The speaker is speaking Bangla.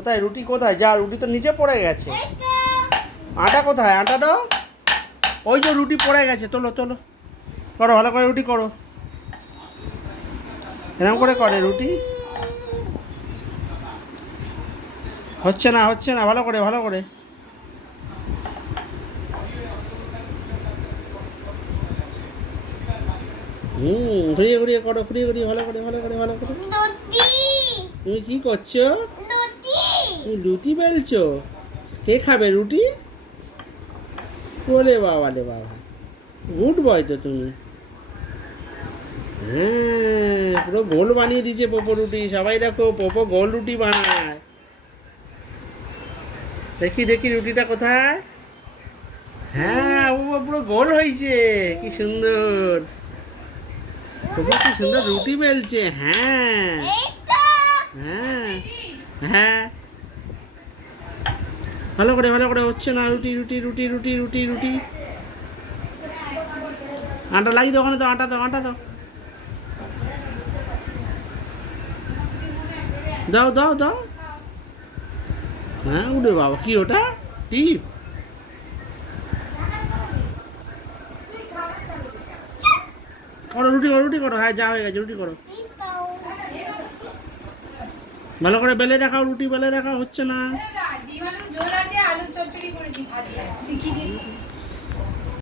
কোথায় রুটি কোথায়? যা, রুটি তো নিচে পড়ে গেছে। আটা কোথায়? আটা দাও। ওই যে রুটি পড়ে গেছে, তোলো তোলো। করো ভালো করে রুটি করো। এরকম করে করে রুটি। হচ্ছে না হচ্ছে না, ভালো করে ভালো করে। ঘুরিয়ে ঘুরিয়ে করো, ঘুরিয়ে ঘুরিয়ে ভালো করে ভালো করে ভালো করে। তুমি কি করছো? তুমি রুটি বেলছো? কে খাবে রুটি? বলে বাবা রে বাবা, গুড বয় তো তুমি। হ্যাঁ, পুরো গোল বানিয়ে দিয়েছে পোপো রুটি। সবাই দেখো, পোপো গোল রুটি বানায়। দেখি দেখি রুটিটা কোথায়। হ্যাঁ, ও পুরো গোল হয়েছে। কি সুন্দর, পোপো কি সুন্দর রুটি বেলছে। হ্যাঁ হ্যাঁ হ্যাঁ, ভালো করে হচ্ছে না। রুটি রুটি রুটি রুটি রুটি রুটি। আটা লাগিয়ে দাও ওখানে, তো আটা দাও, আটা দাও, দাও দাও দাও। হ্যাঁ, উঠে বাবা, কি ওটা? টিপ? করো রুটি করো, রুটি করো। হ্যাঁ, যা হয়ে গেছে, রুটি করো। ভালো করে বেলে দেখাও, রুটি বেলে দেখাও, হচ্ছে না। ডিম আলু ঝোল আছে, আলু চচ্চড়ি করেছি ভাজি।